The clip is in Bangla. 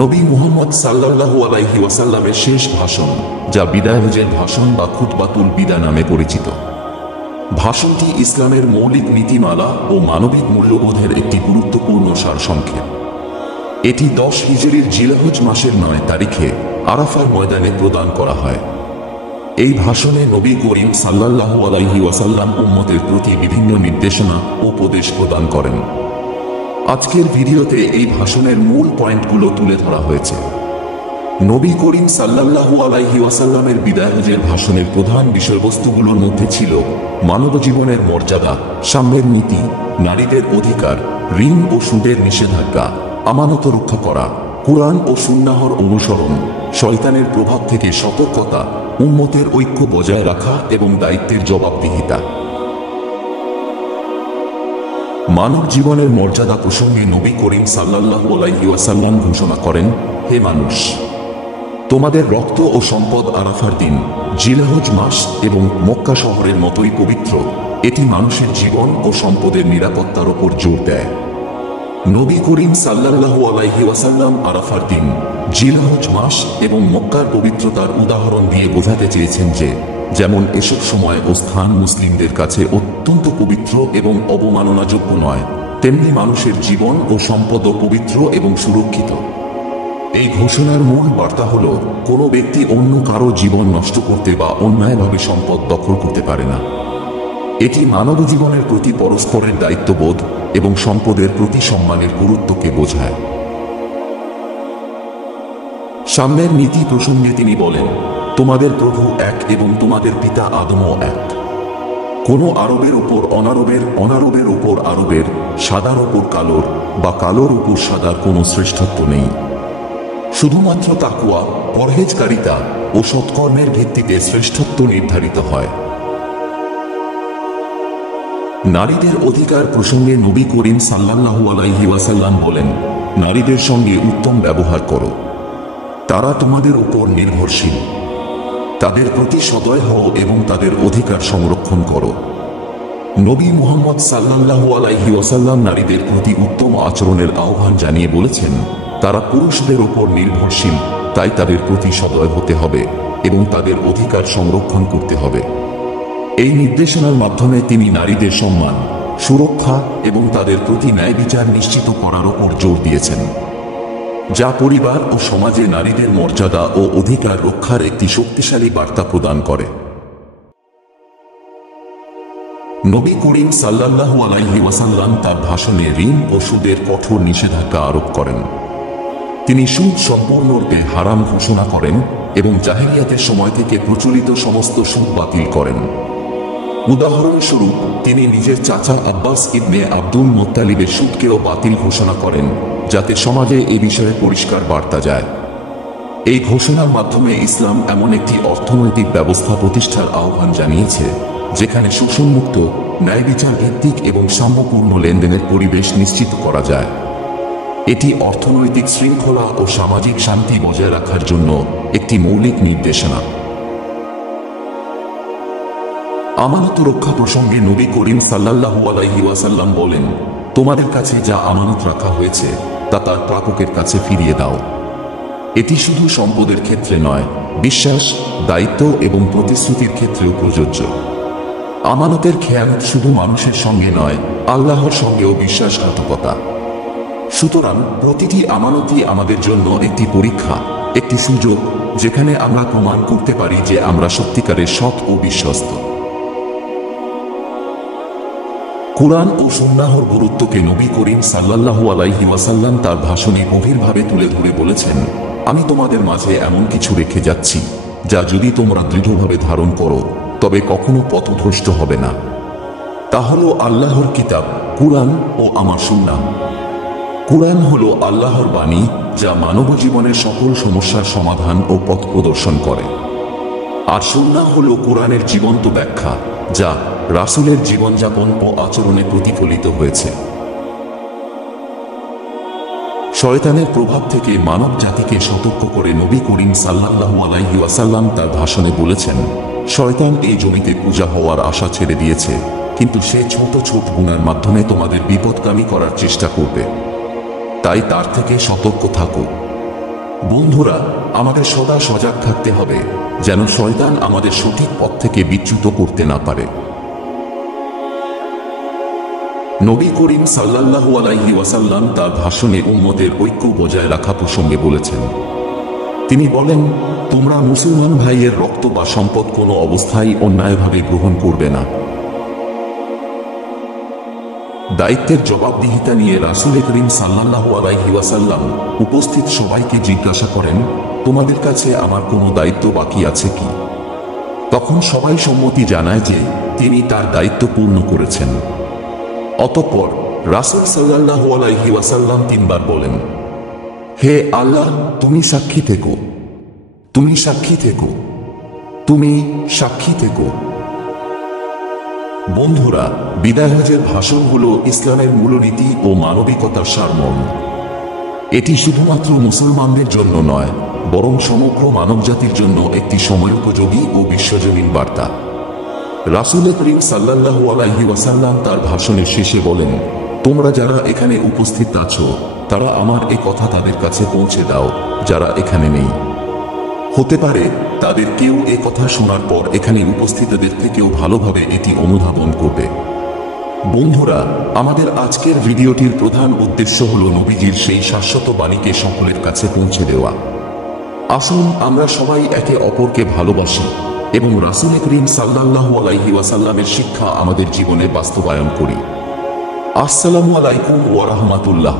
নবী মুহাম্মদ সাল্লাল্লাহু আলাইহি ওয়াসাল্লামের শেষ ভাষণ, যা বিদায় হজের ভাষণ বা খুতবাতুল বিদা নামে পরিচিত। ভাষণটি ইসলামের মৌলিক নীতিমালা ও মানবিক মূল্যবোধের একটি গুরুত্বপূর্ণ সারসংক্ষেপ। এটি 10 হিজরির জিলহজ মাসের 9 তারিখে আরাফার ময়দানে প্রদান করা হয়। এই ভাষণে নবী করিম সাল্লাল্লাহু আলাইহি ওয়াসাল্লাম উম্মতের প্রতি বিভিন্ন নির্দেশনা ও উপদেশ প্রদান করেন। আজকের ভিডিওতে এই ভাষণের মূল পয়েন্টগুলো তুলে ধরা হয়েছে। নবী করিম সাল্লাল্লাহু আলাইহি ওয়াসাল্লামের বিদায় হজের ভাষণের প্রধান বিষয়বস্তুগুলোর মধ্যে ছিল মানব জীবনের মর্যাদা, সাম্যের নীতি, নারীদের অধিকার, ঋণ ও সুদের নিষেধাজ্ঞা, আমানত রক্ষা করা, কুরআন ও সুন্নাহর অনুসরণ, শয়তানের প্রভাব থেকে সতর্কতা, উম্মতের ঐক্য বজায় রাখা এবং দায়িত্বের জবাবদিহিতা। মানব জীবনের মর্যাদা প্রসঙ্গে নবী করিম সাল্লাল্লাহু আলাইহি ওয়াসাল্লাম ঘোষণা করেন, হে মানুষ, তোমাদের রক্ত ও সম্পদ আরাফার দিন, জিলহজ মাস এবং মক্কা শহরের মতোই পবিত্র। এটি মানুষের জীবন ও সম্পদের নিরাপত্তার উপর জোর দেয়। নবী করিম সাল্লাল্লাহু আলাইহি ওয়াসাল্লাম আরাফার দিন, জিলহজ মাস এবং মক্কার পবিত্রতার উদাহরণ দিয়ে বোঝাতে চেয়েছেন যে যেমন এসব সময় ও স্থান মুসলিমদের কাছে অত্যন্ত পবিত্র এবং অবমাননাযোগ্য নয়, তেমনি মানুষের জীবন ও সম্পদও পবিত্র এবং সুরক্ষিত। এই ঘোষণার মূল বার্তা হল, কোনো ব্যক্তি অন্য কারো জীবন নষ্ট করতে বা অন্যায়ভাবে সম্পদ দখল করতে পারে না। এটি মানব জীবনের প্রতি পরস্পরের দায়িত্ববোধ এবং সম্পদের প্রতি সম্মানের গুরুত্বকে বোঝায়। সাম্যের নীতি প্রসঙ্গে তিনি বলেন, তোমাদের প্রভু এক এবং তোমাদের পিতা আদমও এক। কোনো আরবের উপর অনারবের, অনারবের উপর আরবের, সাদার উপর কালোর বা কালোর উপর সাদার কোনো শ্রেষ্ঠত্ব নেই। শুধুমাত্র তাকওয়া, পরহেজকারিতা ও সৎকর্মের ভিত্তিতে শ্রেষ্ঠত্ব নির্ধারিত হয়। নারীদের অধিকার প্রসঙ্গে নবী করিম সাল্লাল্লাহু আলাইহি ওয়াসাল্লাম বলেন, নারীদের সঙ্গে উত্তম ব্যবহার করো, তারা তোমাদের উপর নির্ভরশীল। তাদের প্রতি সদয় হও এবং তাদের অধিকার সংরক্ষণ করো। নবী মুহাম্মদ সাল্লাল্লাহু আলাইহি ওয়াসাল্লাম নারীদের প্রতি উত্তম আচরণের আহ্বান জানিয়ে বলেছেন, তারা পুরুষদের উপর নির্ভরশীল, তাই তাদের প্রতি সদয় হতে হবে এবং তাদের অধিকার সংরক্ষণ করতে হবে। এই নির্দেশনার মাধ্যমে তিনি নারীদের সম্মান, সুরক্ষা এবং তাদের প্রতি ন্যায় বিচার নিশ্চিত করার উপর জোর দিয়েছেন, যা পরিবার ও সমাজে নারীদের মর্যাদা ও অধিকার রক্ষার একটি শক্তিশালী বার্তা প্রদান করে। নবী করিম সাল্লাল্লাহু আলাইহি ওয়াসাল্লাম তার ভাষণে ঋণ ও সুদের কঠোর নিষেধাজ্ঞা আরোপ করেন। তিনি সুদ সম্পূর্ণরূপে হারাম ঘোষণা করেন এবং জাহেলিয়াতের সময় থেকে প্রচলিত সমস্ত সুদ বাতিল করেন। উদাহরণস্বরূপ, তিনি নিজের চাচা আব্বাস ইবনে আব্দুল মুত্তালিবের সুদকেও বাতিল ঘোষণা করেন, যাতে সমাজে এ বিষয়ে পরিষ্কার বার্তা যায়। এই ঘোষণার মাধ্যমে ইসলাম এমন একটি অর্থনৈতিক ব্যবস্থা প্রতিষ্ঠার আহ্বান জানিয়েছে, যেখানে শোষণমুক্ত, ন্যায়বিচার ভিত্তিক এবং সাম্যপূর্ণ লেনদেনের পরিবেশ নিশ্চিত করা যায়। এটি অর্থনৈতিক শৃঙ্খলা ও সামাজিক শান্তি বজায় রাখার জন্য একটি মৌলিক নির্দেশনা। আমানত রক্ষা প্রসঙ্গে নবী করিম সাল্লাল্লাহু আলাইহি ওয়াসাল্লাম বলেন, তোমাদের কাছে যা আমানত রাখা হয়েছে তা তার প্রাপকের কাছে ফিরিয়ে দাও। এটি শুধু সম্পদের ক্ষেত্রে নয়, বিশ্বাস, দায়িত্ব এবং প্রতিশ্রুতির ক্ষেত্রেও প্রযোজ্য। আমানতের খেয়ানত শুধু মানুষের সঙ্গে নয়, আল্লাহর সঙ্গেও বিশ্বাসঘাতকতা। সুতরাং প্রতিটি আমানতই আমাদের জন্য একটি পরীক্ষা, একটি সুযোগ, যেখানে আমরা প্রমাণ করতে পারি যে আমরা সত্যিকারের সৎ ও বিশ্বস্ত। কুরআন ও সুন্নাহর গুরুত্বকে নবী করিম সাল্লাল্লাহু আলাইহি ওয়াসাল্লাম তার ভাষণে গভীরভাবে তুলে ধরে বলেছেন, আমি তোমাদের মাঝে এমন কিছু রেখে যাচ্ছি, যা যদি তোমরা দৃঢ়ভাবে ধারণ করো তবে কখনো পথভ্রষ্ট হবে না। তা হলো আল্লাহর কিতাব কুরআন ও আমার সুন্নাহ। কুরআন হলো আল্লাহর বাণী, যা মানব জীবনের সকল সমস্যার সমাধান ও পথ প্রদর্শন করে। আর সুন্নাহ হলো কুরআনের জীবন্ত ব্যাখ্যা, যা রাসূলের জীবনযাপন ও আচরণে প্রতিফলিত হয়েছে। শয়তানের প্রভাব থেকে মানব জাতিকে সতর্ক করে নবী করিম সাল্লাল্লাহু আলাইহি ওয়াসাল্লাম তার ভাষণে বলেছেন, শয়তান এই জমিতে পূজা হওয়ার আশা ছেড়ে দিয়েছে, কিন্তু সে ছোট ছোট গুনার মাধ্যমে তোমাদের বিপদগামী করার চেষ্টা করবে। তাই তার থেকে সতর্ক থাকো। বন্ধুরা, আমাদের সদা সজাগ থাকতে হবে যেন শয়তান আমাদের সঠিক পথ থেকে বিচ্যুত করতে না পারে। নবী করিম সাল্লাল্লাহু আলাইহি ওয়াসাল্লাম তার ভাষণে উম্মতের ঐক্য বজায় রাখা প্রসঙ্গে বলেছেন। তিনি বলেন, তোমরা মুসলমান ভাইয়ের রক্ত বা সম্পদ কোনো অবস্থায় অন্যায়ভাবে গ্রহণ করবে না। দায়িত্বের জবাবদিহিতা নিয়ে রাসূল করিম সাল্লাল্লাহু আলাইহি ওয়াসাল্লাম উপস্থিত সবাইকে জিজ্ঞাসা করেন, তোমাদের কাছে আমার কোনো দায়িত্ব বাকি আছে কি? তখন সবাই সম্মতি জানায় যে তিনি তার দায়িত্ব পূর্ণ করেছেন। অতঃপর রাসূল সাল্লাল্লাহু আলাইহি ওয়াসাল্লাম তিনবার বলেন, হে আল্লাহ, তুমি সাক্ষী থেকো, তুমি সাক্ষী থেকো, তুমি সাক্ষী থেকো। বন্ধুরা, বিদায় হজের ভাষণ হল ইসলামের মূলনীতি ও মানবিকতার সারমর্ম। এটি শুধুমাত্র মুসলমানদের জন্য নয়, বরং সমগ্র মানবজাতির জন্য একটি সময়োপযোগী ও বিশ্বজনীন বার্তা। রাসূল করিম সাল্লাল্লাহু আলাইহি ওয়াসাল্লাম তার ভাষণের শেষে বলেন, তোমরা যারা এখানে উপস্থিত আছো তারা আমার এ কথা তাদের কাছে পৌঁছে দাও যারা এখানে নেই। হতে পারে তাদের কেউ এ কথা শোনার পর এখানে উপস্থিতদের থেকেও ভালোভাবে এটি অনুধাবন করবে। বন্ধুরা, আমাদের আজকের ভিডিওটির প্রধান উদ্দেশ্য হল নবীজির সেই শাশ্বত বাণীকে সকলের কাছে পৌঁছে দেওয়া। আসুন আমরা সবাই একে অপরকে ভালোবাসি এবং রাসূল করিম সাল্লাল্লাহু আলাইহি ওয়াসাল্লামের শিক্ষা আমাদের জীবনে বাস্তবায়ন করি। আসসালামু আলাইকুম ওয়া রাহমাতুল্লাহ।